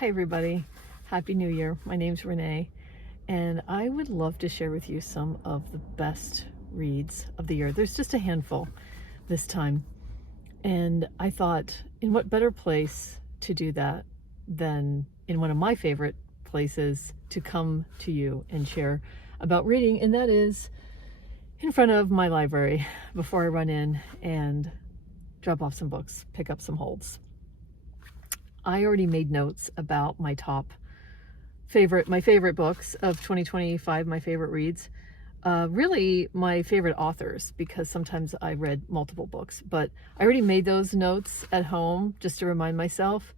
Hi everybody, Happy New Year. My name's Renee and I would love to share with you some of the best reads of the year. There's just a handful this time, and I thought, in what better place to do that than in one of my favorite places to come to you and share about reading, and that is in front of my library before I run in and drop off some books, pick up some holds. I already made notes about my favorite books of 2025, my favorite reads. Really my favorite authors, because sometimes I read multiple books, but I already made those notes at home just to remind myself.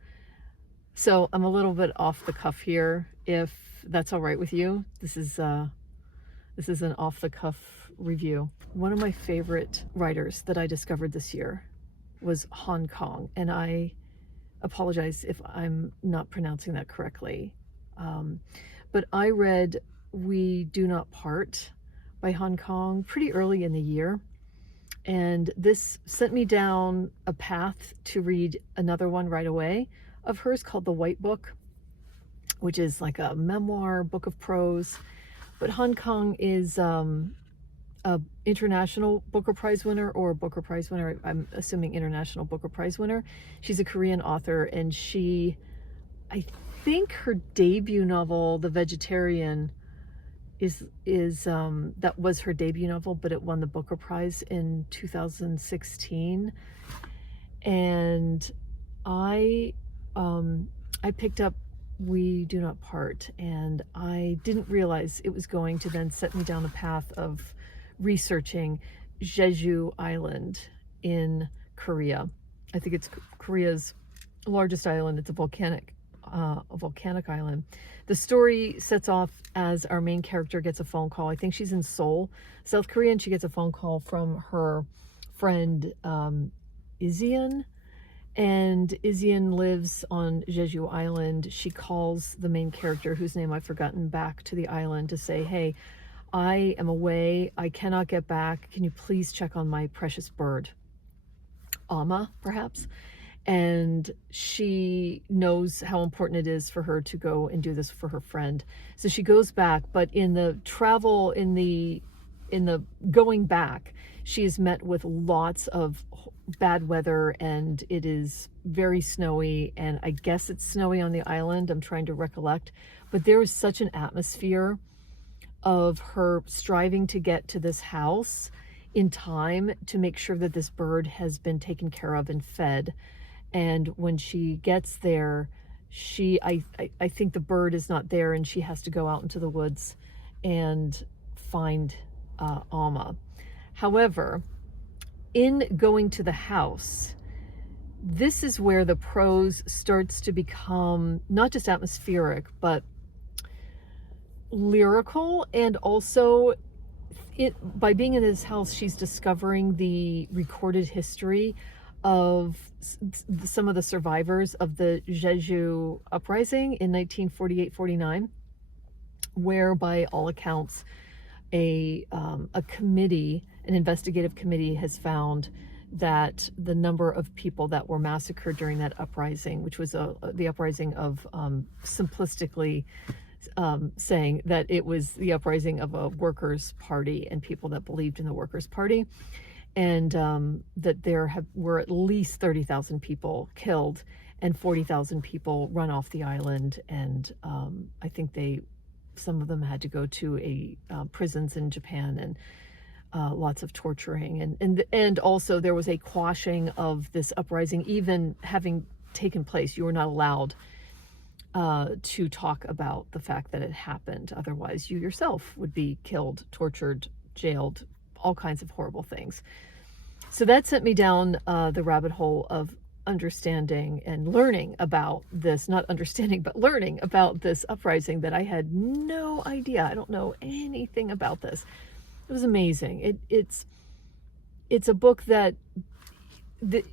So I'm a little bit off the cuff here, if that's all right with you. This is an off the cuff review. One of my favorite writers that I discovered this year was Kang, and I apologize if I'm not pronouncing that correctly. But I read We Do Not Part by Kang pretty early in the year. And this sent me down a path to read another one right away of hers called The White Book, which is like a memoir, book of prose. But Kang is a international Booker Prize winner, or a Booker Prize winner, I'm assuming international Booker Prize winner. She's a Korean author, and I think her debut novel, The Vegetarian, is that was her debut novel, but it won the Booker Prize in 2016. And I picked up We Do Not Part, and I didn't realize it was going to then set me down a path of researching Jeju Island in Korea. I think it's Korea's largest island. It's a volcanic island. The story sets off as our main character gets a phone call. I think she's in Seoul, South Korea, and she gets a phone call from her friend Izian. And Izian lives on Jeju Island. She calls the main character, whose name I've forgotten, back to the island to say, hey, I am away. I cannot get back. Can you please check on my precious bird? Amma, perhaps? And she knows how important it is for her to go and do this for her friend. So she goes back, but in the travel, in the going back, she is met with lots of bad weather, and it is very snowy, and I guess it's snowy on the island. I'm trying to recollect, but there is such an atmosphere of her striving to get to this house in time to make sure that this bird has been taken care of and fed. And when she gets there, I think the bird is not there, and she has to go out into the woods and find Amma. However, in going to the house, this is where the prose starts to become not just atmospheric, but lyrical. And also, by being in this house, she's discovering the recorded history of some of the survivors of the Jeju uprising in 1948-49, where by all accounts a committee, an investigative committee, has found that the number of people that were massacred during that uprising, which was the uprising of, simplistically saying that it was the uprising of a workers' party and people that believed in the workers' party, and that there were at least 30,000 people killed and 40,000 people run off the island. And I think some of them had to go to prisons in Japan, and lots of torturing, and also there was a quashing of this uprising even having taken place. You were not allowed to talk about the fact that it happened. Otherwise, you yourself would be killed, tortured, jailed, all kinds of horrible things. So that sent me down the rabbit hole of understanding and learning about this, not understanding, but learning about this uprising that I had no idea. I don't know anything about this. It was amazing. It's a book that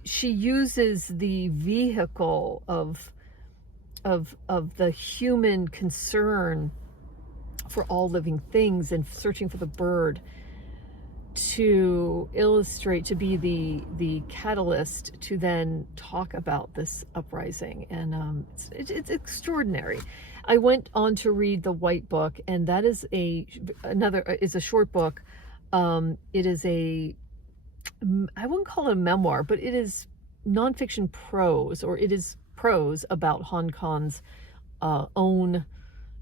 she uses the vehicle of the human concern for all living things and searching for the bird to illustrate, to be the catalyst to then talk about this uprising. And it's extraordinary. I went on to read The White Book, and that is a short book. It is I wouldn't call it a memoir, but it is nonfiction prose, or it is prose about Hong Kong's own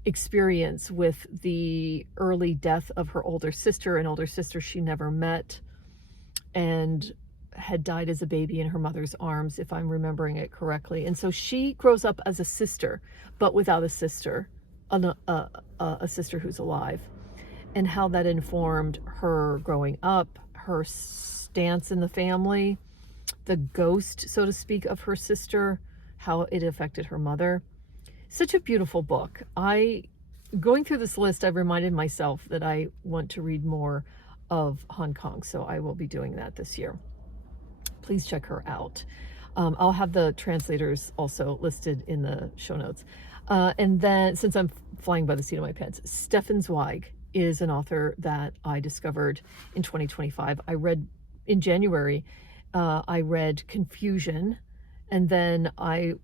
experience with the early death of her older sister, an older sister she never met, and had died as a baby in her mother's arms, if I'm remembering it correctly. And so she grows up as a sister, but without a sister, a sister who's alive, and how that informed her growing up, her stance in the family, the ghost, so to speak, of her sister, how it affected her mother. Such a beautiful book. Going through this list, I've reminded myself that I want to read more of Hong Kong, so I will be doing that this year. Please check her out. I'll have the translators also listed in the show notes. And then, since I'm flying by the seat of my pants, Stefan Zweig is an author that I discovered in 2025. I read in January, I read Confusion, and then I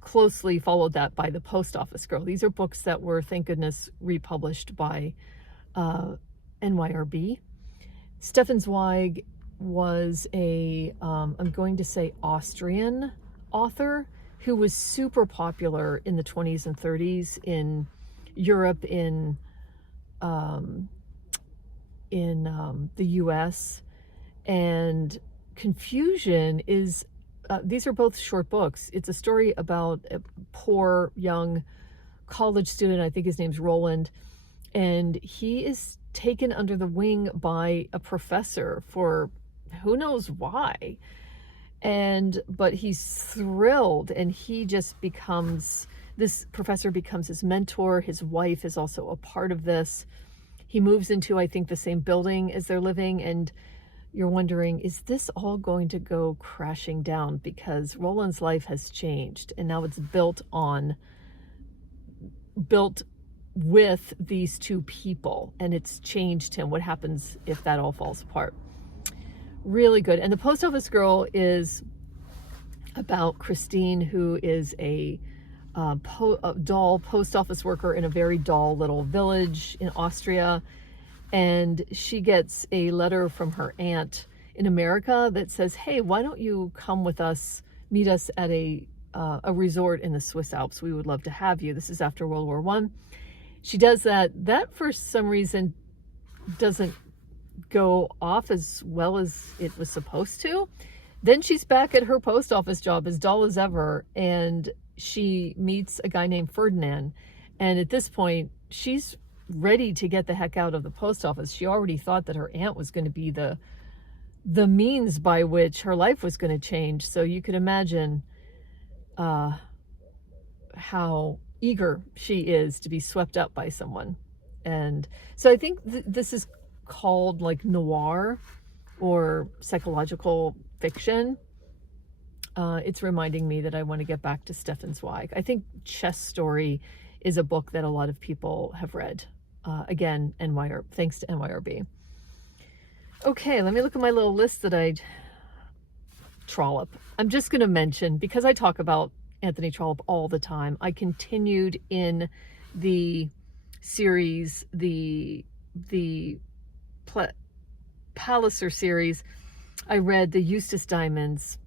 closely followed that by The Post Office Girl. These are books that were, thank goodness, republished by NYRB. Stefan Zweig was I'm going to say Austrian author who was super popular in the 20s and 30s in Europe, in the US. And Confusion is these are both short books. It's a story about a poor young college student. I think his name's Roland, and he is taken under the wing by a professor for who knows why. But he's thrilled, and he just this professor becomes his mentor. His wife is also a part of this. He moves into, I think, the same building as they're living, and you're wondering, is this all going to go crashing down? Because Roland's life has changed, and now it's built with these two people, and it's changed him. What happens if that all falls apart? Really good. And The Post Office Girl is about Christine, who is a dull post office worker in a very dull little village in Austria. And she gets a letter from her aunt in America that says, hey, why don't you come with us, meet us at a resort in the Swiss Alps? We would love to have you. This is after World War I. She does that. That, for some reason, doesn't go off as well as it was supposed to. Then she's back at her post office job, as dull as ever, and she meets a guy named Ferdinand. And at this point, she's ready to get the heck out of the post office. She already thought that her aunt was going to be the means by which her life was going to change. So you could imagine how eager she is to be swept up by someone. And so I think this is called like noir or psychological fiction. It's reminding me that I want to get back to Stefan Zweig. I think Chess Story is a book that a lot of people have read. Again, thanks to NYRB. Okay, let me look at my little list that Trollope. I'm just going to mention, because I talk about Anthony Trollope all the time, I continued in the series, the Palliser series. I read the Eustace Diamonds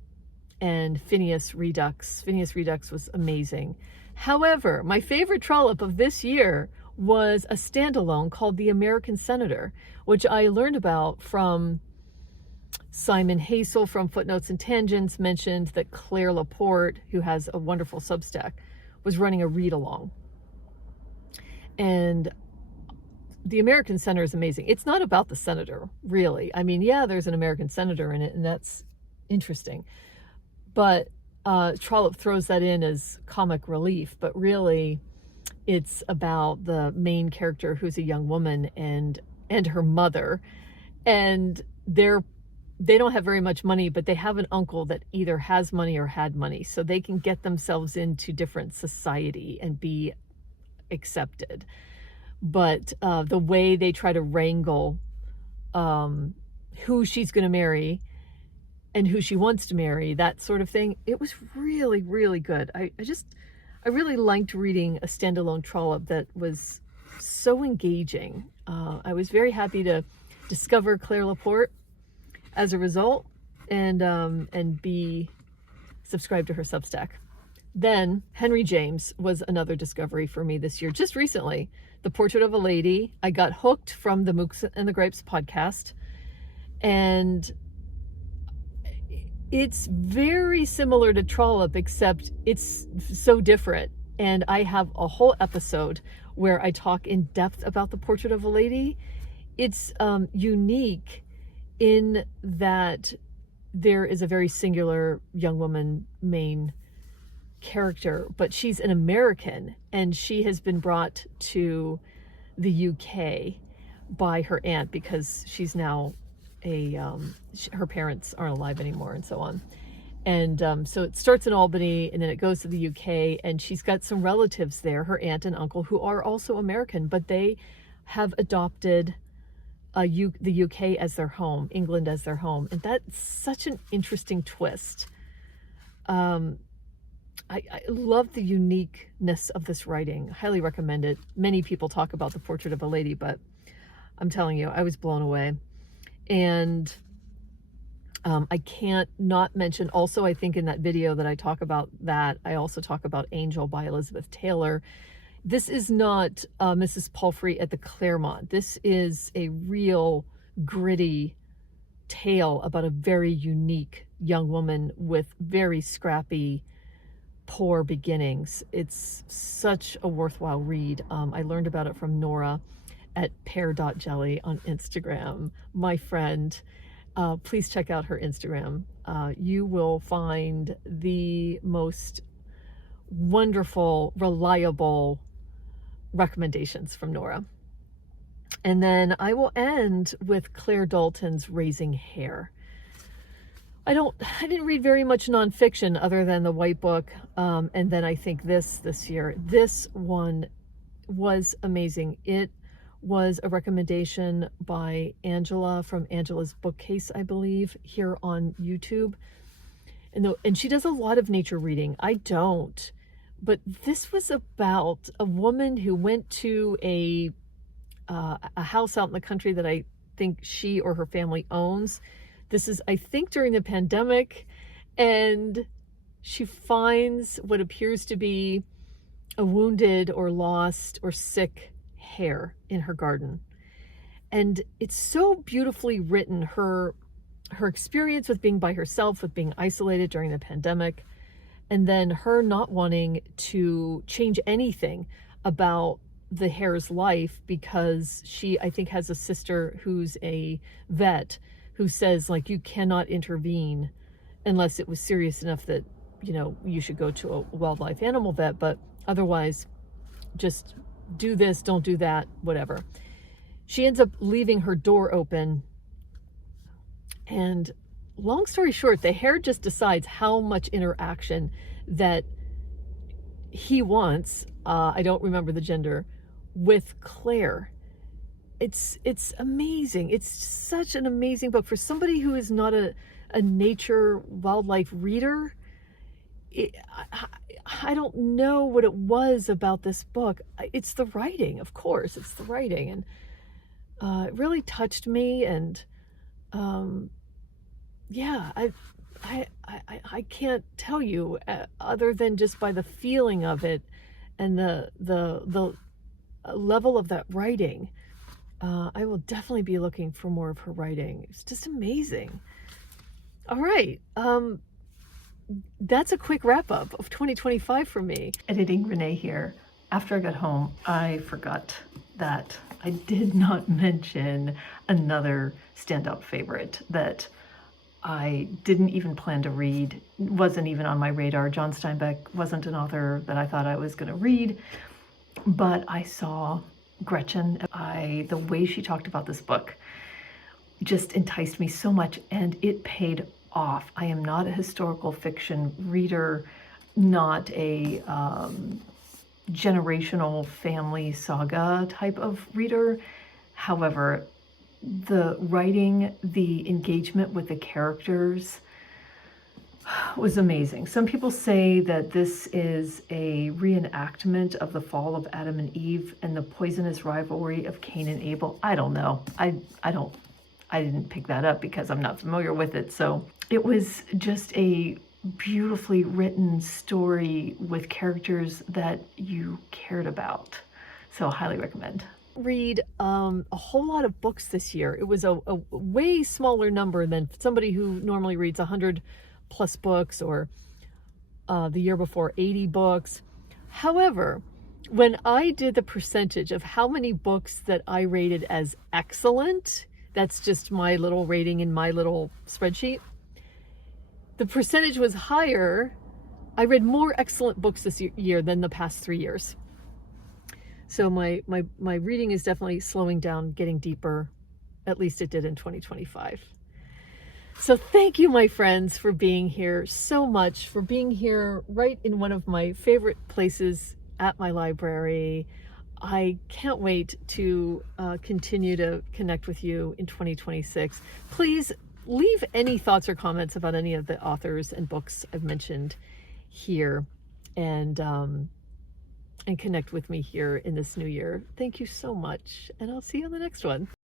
and Phineas Redux. Phineas Redux was amazing. However, my favorite Trollope of this year was a standalone called The American Senator, which I learned about from Simon Hazel from Footnotes and Tangents. Mentioned that Clare Laporte, who has a wonderful Substack, was running a read-along. And The American Senator is amazing. It's not about the senator, really. I mean, yeah, there's an American senator in it, and that's interesting. But Trollope throws that in as comic relief, but really it's about the main character, who's a young woman, and her mother, and they don't have very much money, but they have an uncle that either has money or had money, so they can get themselves into different society and be accepted. But the way they try to wrangle who she's going to marry and who she wants to marry, that sort of thing. It was really, really good. I really liked reading a standalone Trollope that was so engaging. I was very happy to discover Clare Laporte as a result, and be subscribed to her Substack. Then Henry James was another discovery for me this year, just recently. The Portrait of a Lady. I got hooked from the Mooks and the Grapes podcast, and it's very similar to Trollope, except it's so different. And I have a whole episode where I talk in depth about the Portrait of a Lady. It's unique in that there is a very singular young woman main character, but she's an American, and she has been brought to the UK by her aunt because she's now her parents aren't alive anymore, and so on. And so it starts in Albany, and then it goes to the UK, and she's got some relatives there, her aunt and uncle, who are also American, but they have adopted the UK as their home, England as their home. And that's such an interesting twist. I love the uniqueness of this writing. Highly recommend it. Many people talk about the Portrait of a Lady, but I'm telling you, I was blown away. And I can't not mention also, I think in that video that I talk about that, I also talk about Angel by Elizabeth Taylor. This is not Mrs. Palfrey at the Claremont. This is a real gritty tale about a very unique young woman with very scrappy, poor beginnings. It's such a worthwhile read. I learned about it from Nora at pear.jelly on Instagram, my friend. Please check out her Instagram. You will find the most wonderful, reliable recommendations from Nora. And then I will end with Clare Dalton's Raising Hare. I didn't read very much nonfiction other than the White Book, and then I think this year. This one was amazing. It was a recommendation by Angela from Angela's Bookcase, I believe, here on YouTube. And she does a lot of nature reading. I don't. But this was about a woman who went to a house out in the country that I think she or her family owns. This is, I think, during the pandemic, and she finds what appears to be a wounded or lost or sick hare in her garden. And it's so beautifully written, her experience with being by herself, with being isolated during the pandemic, and then her not wanting to change anything about the hare's life because she, I think, has a sister who's a vet who says, like, you cannot intervene unless it was serious enough that, you should go to a wildlife animal vet, but otherwise just do this, don't do that, whatever. She ends up leaving her door open, and long story short, the hare just decides how much interaction that he wants, I don't remember the gender, with Clare. It's amazing. It's such an amazing book for somebody who is not a nature wildlife reader. I don't know what it was about this book. It's the writing, of course. It's the writing, and it really touched me. And yeah, I can't tell you other than just by the feeling of it and the level of that writing. I will definitely be looking for more of her writing. It's just amazing. All right. That's a quick wrap up of 2025 for me. Editing Renee here. After I got home, I forgot that I did not mention another standout favorite that I didn't even plan to read, wasn't even on my radar. John Steinbeck wasn't an author that I thought I was going to read, but I saw Gretchen. The way she talked about this book just enticed me so much, and it paid off. I am not a historical fiction reader, not a generational family saga type of reader. However, the writing, the engagement with the characters was amazing. Some people say that this is a reenactment of the fall of Adam and Eve and the poisonous rivalry of Cain and Abel. I don't know. I didn't pick that up because I'm not familiar with it. So it was just a beautifully written story with characters that you cared about. So highly recommend. Read a whole lot of books this year. It was a way smaller number than somebody who normally reads 100 plus books, or the year before 80 books. However, when I did the percentage of how many books that I rated as excellent, that's just my little rating in my little spreadsheet, the percentage was higher. I read more excellent books this year than the past 3 years. So my reading is definitely slowing down, getting deeper. At least it did in 2025. So thank you, my friends, for being here so much, for being here right in one of my favorite places at my library. I can't wait to continue to connect with you in 2026. Please leave any thoughts or comments about any of the authors and books I've mentioned here, and connect with me here in this new year. Thank you so much, and I'll see you on the next one.